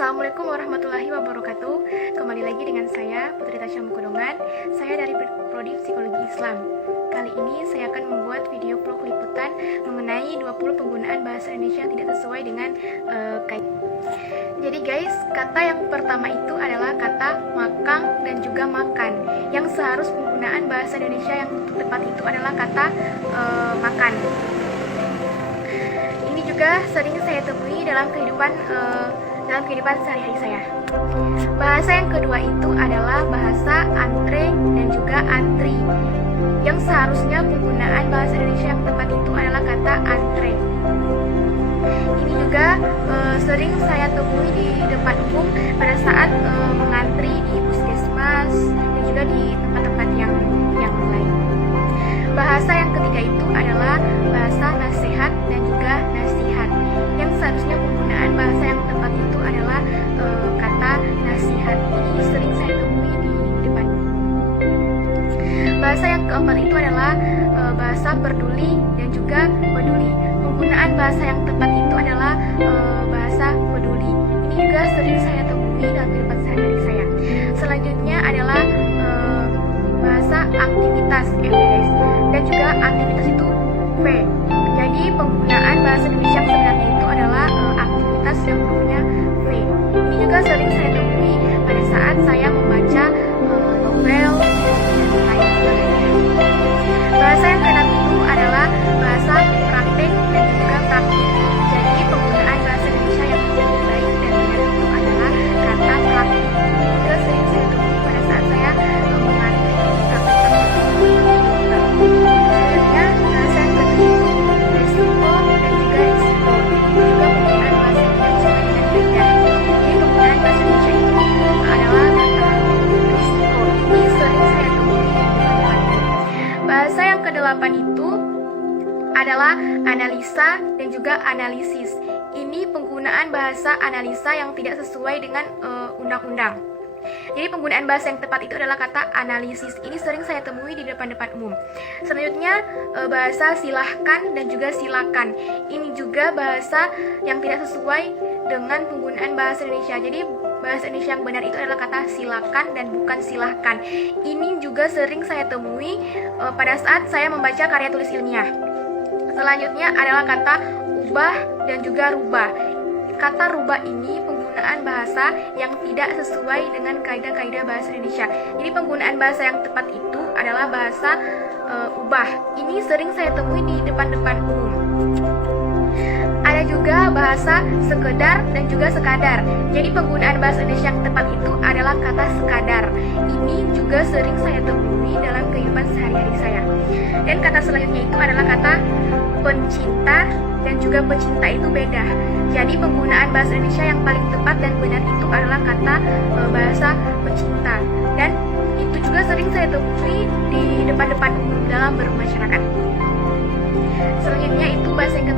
Assalamualaikum warahmatullahi wabarakatuh. Kembali lagi dengan saya Putri Tasya Mukodongan. Saya dari Prodi Psikologi Islam. Kali ini saya akan membuat video vlog liputan mengenai 20 penggunaan bahasa Indonesia yang tidak sesuai dengan kaidah. Jadi guys, kata yang pertama itu adalah kata makang dan juga makan. Yang seharus penggunaan bahasa Indonesia yang tepat itu adalah kata makan. Ini juga sering saya temui dalam kehidupan sehari-hari saya. Bahasa yang kedua itu adalah bahasa antre dan juga antri. Yang seharusnya penggunaan bahasa Indonesia yang tepat itu adalah kata antre. Ini juga sering saya temui di depan umum pada saat mengantri di puskesmas dan juga di tempat-tempat yang lain. Bahasa yang ketiga itu adalah bahasa nasihat dan juga nasihat. Yang seharusnya penggunaan bahasa yang tepat itu adalah kata nasihat. Ini sering saya temui di depan. Bahasa yang keempat itu adalah bahasa peduli dan juga peduli. Penggunaan bahasa yang tepat itu adalah bahasa peduli. Ini juga sering saya temui dalam kehidupan sehari-hari saya. Selanjutnya adalah bahasa aktivitas guys. Dan juga aktivitas itu V. Jadi penggunaan bahasa Indonesia yang sebenarnya itu adalah aktivitas yang punya V. Ini juga sering saya temui pada saat saya membaca novel dan lain sebagainya. Bahasa yang keenam itu adalah bahasa praktek dan juga praktik. Jadi penggunaan bahasa Indonesia yang lebih baik dan benar itu adalah kata praktik. Ini juga sering saya temui pada saat saya mengantri praktek. Selanjutnya bahasa yang ketujuh resiko dan juga risiko. Ini juga penggunaan bahasa yang sesuai dengan kaidah. Jadi penggunaan bahasa Indonesia itu adalah kata risiko. Ini sering saya temui di depan-depan. Bahasa yang kedelapan itu adalah analisa dan juga analisis. Ini penggunaan bahasa analisa yang tidak sesuai dengan undang-undang. Jadi penggunaan bahasa yang tepat itu adalah kata analisis. Ini sering saya temui di depan-depan umum. Selanjutnya bahasa silahkan dan juga silakan. Ini juga bahasa yang tidak sesuai dengan penggunaan bahasa Indonesia. Jadi bahasa Indonesia yang benar itu adalah kata silakan dan bukan silahkan. Ini juga sering saya temui pada saat saya membaca karya tulis ilmiah. Selanjutnya adalah kata ubah dan juga rubah. Kata rubah ini penggunaan bahasa yang tidak sesuai dengan kaidah-kaidah bahasa Indonesia. Jadi penggunaan bahasa yang tepat itu adalah bahasa ubah. Ini sering saya temui di depan-depan umum. Ada juga bahasa sekedar dan juga sekadar. Jadi penggunaan bahasa Indonesia yang tepat itu adalah kata sekadar. Ini juga sering saya temui dalam kehidupan sehari-hari saya. Dan kata selanjutnya itu adalah kata pencinta dan juga pecinta itu beda. Jadi penggunaan bahasa Indonesia yang paling tepat dan benar itu adalah kata bahasa pecinta. Dan itu juga sering saya temui di depan-depan umum dalam bermasyarakat. Selanjutnya itu bahasa yang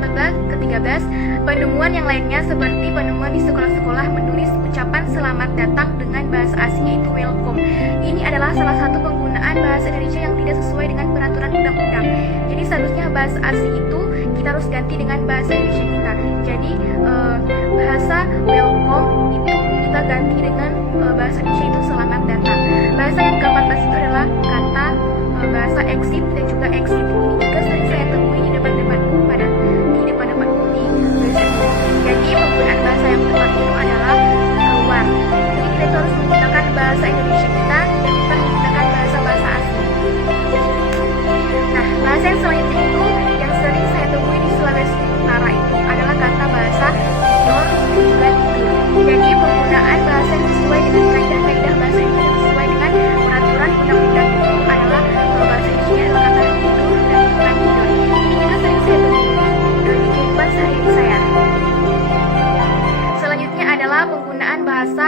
ke-13, penemuan yang lainnya seperti penemuan di sekolah-sekolah menulis ucapan selamat datang dengan bahasa asing yaitu welcome. Ini adalah salah satu penggunaan bahasa Indonesia yang tidak sesuai dengan peraturan undang-undang. Jadi seharusnya bahasa asing itu kita harus ganti dengan bahasa Indonesia kita. Jadi bahasa welcome itu kita ganti dengan bahasa Indonesia itu selamat datang. Bahasa yang ke-14 itu adalah kata bahasa exit dan juga exit. Ini juga sering saya temui di depan-depan umum di bahasa. Jadi penggunaan bahasa yang tepat itu adalah keluar. Jadi kita harus menggunakan bahasa Indonesia kita dan bukan menggunakan bahasa asing. Nah, bahasa yang selanjutnya itu yang sering saya temui di Sulawesi Utara itu adalah kata bahasa tidur dan juga tidur. Jadi penggunaan bahasa yang sesuai dengan kaidah-kaidah bahasa Indonesia yang sesuai dengan peraturan undang-undang itu adalah bahasa Indonesia adalah kata tidur dan bukan tidur. Ini juga sering saya temui di kehidupan sehari-hari saya. Selanjutnya adalah penggunaan bahasa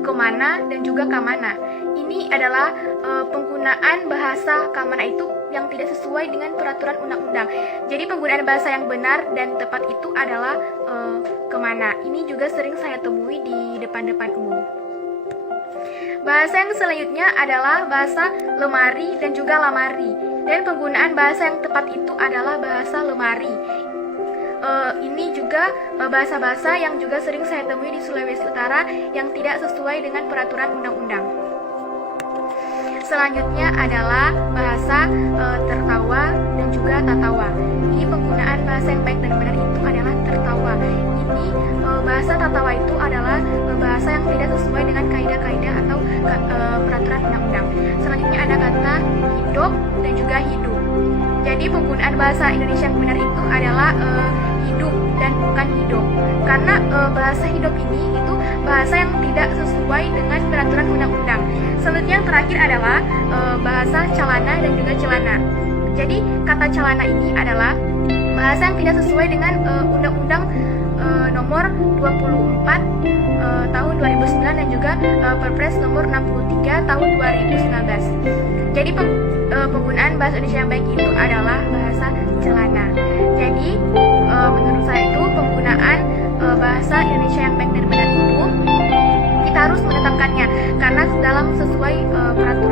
kemana dan juga kamana. Ini adalah penggunaan bahasa kamana itu yang tidak sesuai dengan peraturan undang-undang. Jadi penggunaan bahasa yang benar dan tepat itu adalah kemana. Ini juga sering saya temui di depan-depan umum. Bahasa yang selanjutnya adalah bahasa lemari dan juga lamari. Dan penggunaan bahasa yang tepat itu adalah bahasa lemari. ini juga bahasa-bahasa yang juga sering saya temui di Sulawesi Utara yang tidak sesuai dengan peraturan undang-undang. Selanjutnya adalah bahasa tertawa dan juga tatawa. Ini penggunaan bahasa yang baik dan benar itu adalah tertawa. Ini bahasa tatawa itu adalah bahasa yang tidak sesuai dengan kaidah-kaidah atau peraturan undang-undang. Selanjutnya ada kata hidup dan juga hidup. Jadi penggunaan bahasa Indonesia yang benar itu adalah hidup dan bukan hidup. Karena bahasa hidup ini itu bahasa yang tidak sesuai dengan peraturan undang-undang. Selanjutnya yang terakhir adalah bahasa celana dan juga celana. Jadi kata celana ini adalah bahasa yang tidak sesuai dengan undang-undang nomor 24 tahun 2009 dan juga Perpres nomor 63 tahun 2019. Jadi penggunaan bahasa Indonesia yang baik itu adalah bahasa celana. Jadi menurut saya itu penggunaan bahasa Indonesia yang baik dan benar itu kita harus menetapkannya karena dalam sesuai peraturan